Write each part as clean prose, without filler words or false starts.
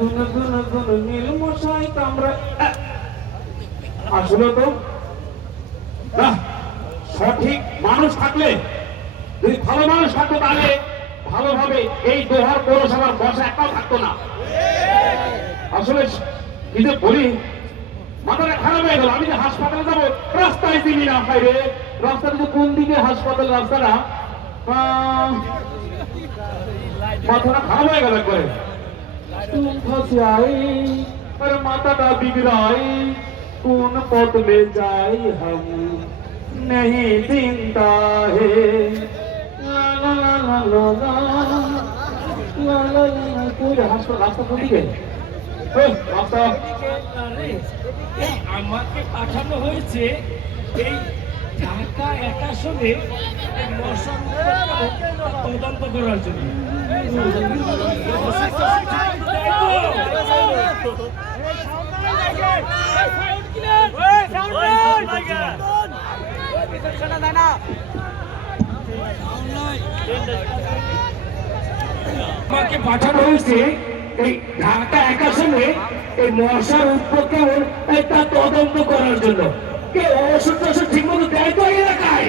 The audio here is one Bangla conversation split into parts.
নীল মশাই কামড়া আসলে তো সঠিক মানুষ থাকলে, যদি ভালো মানুষ থাকতো তাহলে ভালোভাবে এই দোহার পৌরসভার বসা একটাও থাকতো না। আসলে কি যে বলি, মাথাটা খারাপ হয়ে গেল। আমি যে হাসপাতালে যাবো, রাস্তায় চিনি না পাই রে। রাস্তাটা যে কোন দিকে হাসপাতাল, রাস্তাটা মাথাটা খারাপ হয়ে গেল একবারে। अरे माता का बिगड़ाई कौन पद में जाए हम नहीं चिंता है ला ला ला ला ला ला ला ला ला पूरे रास्ता को दिखे रास्ता আমাকে পাঠানো হয়েছে এই ঢাকা একাশনে তদন্ত করার জন্য। আমাকে পাঠানো হয়েছে এই ঢাকা একাশনে এই মশার উৎপত্তি তা তদন্ত করার জন্য। কে ওষুধ টষুধ ঠিক মতো দেয় তো এলাকায়?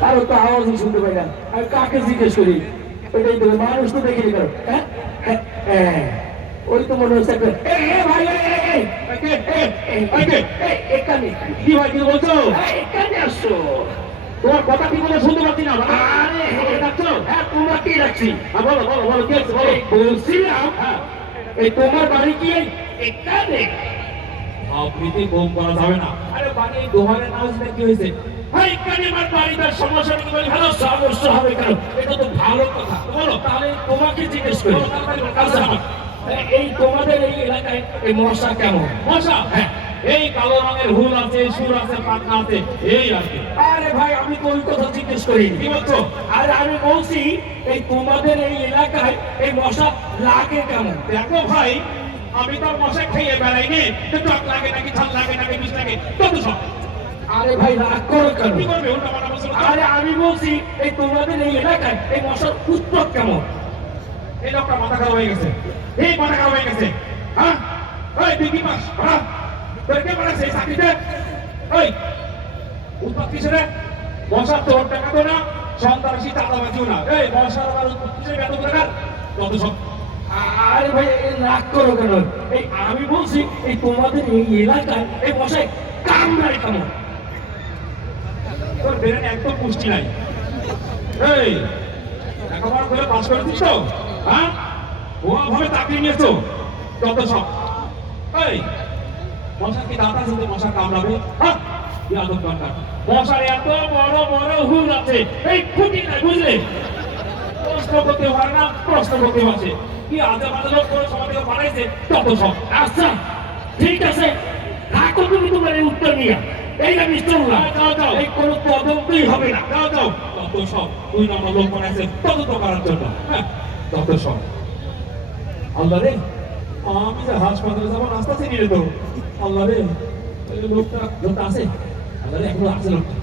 কারো তো আওয়াজ শুনতে পাই না। আমি কাকে জিজ্ঞেস করি? ওইটাই তো মানুষ তো দেখিনি কারো। হ্যাঁ ওই তো মনে হচ্ছে ভাই এখানে কি ভাই কি বলছো? এখানে আসছো, তোমার কথা ঠিক মতো শুনতে পাচ্ছি না। আরে ডাকছো? হ্যাঁ তোমাকেই ডাকছি। বলো বলো বলো কি আছে বলো। বলছিলাম এই তোমার বাড়ি কি এখানে? আপনিতে কম করা যাবে না। আরে বাড়ি দোহারে নাউজ কি হয়েছে? ভাই এখানে আমার বাড়িটার সমস্যা নেই বলে ভালো সমস্যা হবে কেন? এটা তো ভালো কথা। বলো তাহলে তোমাকে জিজ্ঞেস করি, এই তোমাদের এই এলাকায় এই মশা কেমন? মশা হ্যাঁ এই কালো রঙের হুল আছে, সুর আছে, পাতনা আছে, এই আর কি। আরে ভাই আমি তো ওই কথা জিজ্ঞেস করি। কি বলছো? আরে আমি বলছি এই তোমাদের এই এলাকায় এই মশা লাগে কেমন? দেখো ভাই, আমি তো মশা খেয়ে বেড়াইনি, টক লাগে নাকি, ঝাল লাগে নাকি, বিষ লাগে, তত সব। আরে ভাই রাগ করো কেন? কি করবে উল্টা পাল্টা বলছো? আরে আমি বলছি এই তোমাদের এই এলাকায় এই মশার উৎপাত কেমন? এই লোকটা মাথা খারাপ হয়ে গেছে, এই মাথা খারাপ হয়ে গেছে। হ্যাঁ ওই বিকি পাস হ্যাঁ তোর কে বানাইছে এই চাকরিতে? ওই উৎপাত কিসের? মশার তোর টাকা তো না, সন্ত্রাসী চাঁদাবাজিও না। এই মশার আবার উৎপাত কিসের? বেতন টাকা তত সব। আরে ভাই রাগ করো কেন? এই আমি বলছি এই তোমাদের এই এলাকায় এই মশায় কামড়ায় কেমন? তোর ব্রেনে একদম পুষ্টি নাই। এই লেখাপড়া করে পাস করে দিস তো? হ্যাঁ ওভাবে চাকরি নিয়েছো যত সব। এই মশা কি দাঁত আছে যে মশা কামড়াবে? হ্যাঁ ইয়াদব দরকার। মশার এত বড় বড় হুল আছে, এই খুঁটি নাই বুঝলে? প্রশ্ন করতে পারে না, প্রশ্ন করতে পারছে কি আজে বাজে লোক করে সমাজে বানাইছে তত সব। আচ্ছা ঠিক আছে, থাকো তুমি তোমার এই উত্তর নিয়ে। এই আমি শুনলাম যাও যাও, এই কোনো তদন্তই হবে না। যাও যাও, তত সব। 2 নম্বর লোক বানাইছে তদন্ত করার জন্য। হ্যাঁ তত সব। আল্লাহ রে, আমি যে হাসপাতালে যাবো রাস্তা চিনি রে তো। আল্লাহ রে, লোকটা আছে? আল্লাহ রে এখনো আছে লোকটা।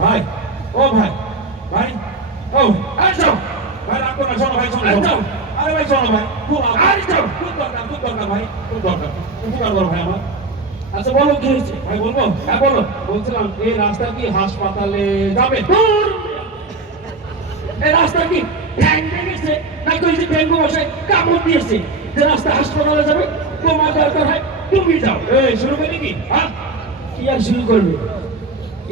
ভাই ও ভাই ভাই ও আসো ভাই, রাখো না, শোনো ভাই শোনো। আরে ভাই শোনো ভাই, খুব দরকার ভাই, খুব দরকার। উপকার করো ভাই আমার। আচ্ছা বলো কি হয়েছে? ভাই বলবো? হ্যাঁ বলো। বলছিলাম এই রাস্তা কি হাসপাতালে যাবে? দূর! এই রাস্তা কি ঠ্যাং ভেঙেছে নাকি ওই যে ডেঙ্গু মশাই কামড় দিয়েছে যে রাস্তা হাসপাতালে যাবে? তোমার দরকার হয় তুমি যাও। এই শুরু করি কি? হ্যাঁ কি আর শুরু করবে?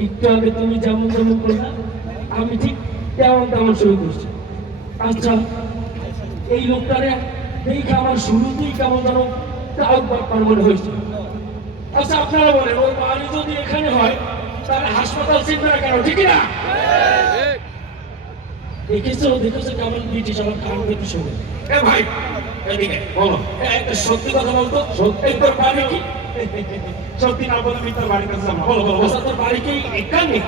একটু আগে তুমি যেমন যেমন করলে আমি ঠিক তেমন তেমন শুরু করছি। আচ্ছা এই লোকটারে দেখে আমার শুরুতেই কেমন যেন তার মনে হয়েছে। আচ্ছা আপনারা বলেন ওর বাড়ি যদি এখানে হয় তাহলে হাসপাতাল চিনবে না কেন? ঠিক না? দেখেছো কেমন ব্রিটিশ আমার কান পেতে শোনে। এ ভাই এদিকে বলো, একটা সত্যি কথা বলতো। সত্যি তোর বাড়ি কি? সত্যি না বলে মিথ্যার বাড়ির কাছে যাবো। বলো বলো আচ্ছা তোর বাড়ি কি এখানে?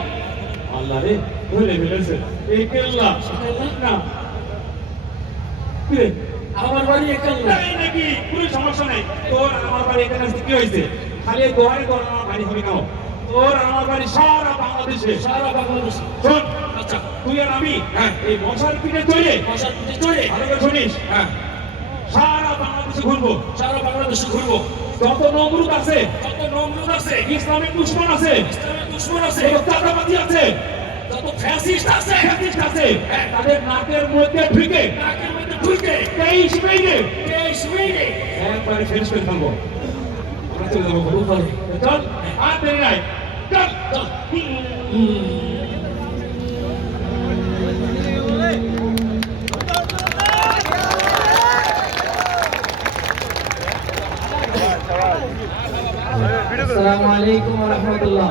আল্লাহ রে, ধরে ফেলেছে এই কেল্লা না। কি রে? আমার বাড়ি এখানে তাই নাকি? কোনো সমস্যা নেই। তোর আমার বাড়ি এখানে আসতে কি হয়েছে? খালি দোয়ারে তোর আমার বাড়ি হবে কেন? তোর আমার বাড়ি সারা বাংলাদেশে। সারা বাংলাদেশ। শোন আচ্ছা তুই আর আমি হ্যাঁ। এই মশার পিঠে তৈরি মশার পিঠে চড়ে ভালো করে শুনিস হ্যাঁ সারা বাংলাদেশে ঘুরবো সারা বাংলাদেশে ঘুরবো। যত নমরুদ আছে যত নমরুদ আছে, ইসলামিক দুশ্মন আছে ইসলামের দুশমন আছে, যত চাঁদাবাজি আছে যত ফ্যাসিস্ট আছে, ফ্যাসিস্ট আছে তাদের নাকের মধ্যে ঢুকে নাকের মধ্যে ঢুকে 23 মিনিটে 23 মিনিটে একবারে ফিনিশ করে ফেলবো। আমরা চলে যাবো ঘরে। উপরে। চল আর দেরি নাই চল চল। আসসালামু আলাইকুম ওয়া রাহমাতুল্লাহ।